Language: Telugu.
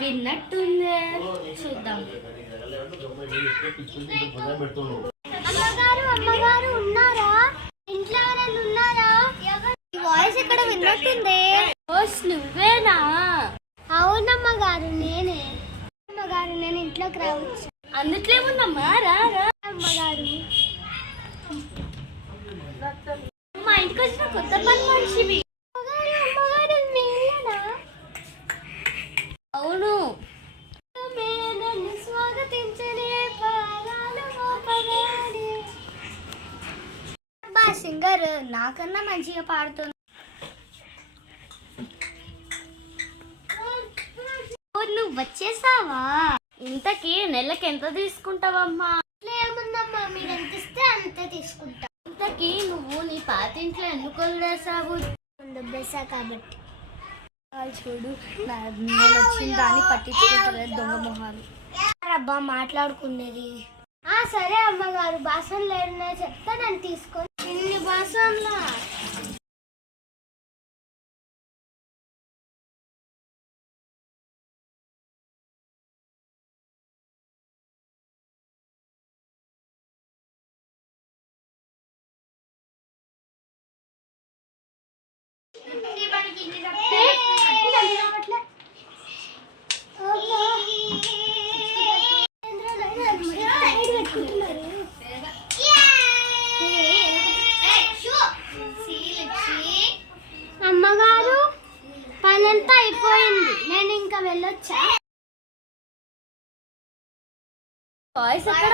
విన్నట్టుంది, చూద్దాం. అమ్మగారు ఉన్నారా? ఇంట్లో ఎవరైనా ఉన్నారా? వాయిస్ ఎక్కడ విన్నట్టుంది. నువ్వేనా? అవునమ్మగారు నేనే. అమ్మగారు నేను ఇంట్లోకి రావచ్చు? అందుట్లో ఏముందమ్మా, రా రా. అమ్మగారు మా ఇంటికి వచ్చిన కొత్త పని మనిషివి. అవును. సింగర్ నాకన్నా మంచిగా పాడుతుంది. నువ్వు వచ్చేసావా? ఇంతకీ నెలకి ఎంత తీసుకుంటావమ్మా? ఏముందమ్మా, మీరు ఎంత ఇస్తే అంతే తీసుకుంటా. ఇంతకీ నువ్వు నీ పాతింట్లో ఎందుకు వదిలేసావు? దొబ్బేసా కాబట్టి. చూడు, నేను వచ్చిన దాన్ని పట్టించుకుంటలేదు దొంగ మొహాలు. అబ్బా మాట్లాడుకునేది. సరే అమ్మగారు, బాసనలు ఏమన్నా చెప్తా, నన్ను తీసుకొని. ఇన్ని బాసనలా? అమ్మగారు, పనంతా అయిపోయింది, నేను ఇంకా వెళ్ళొచ్చా? వాయిస్ ఎక్కడ?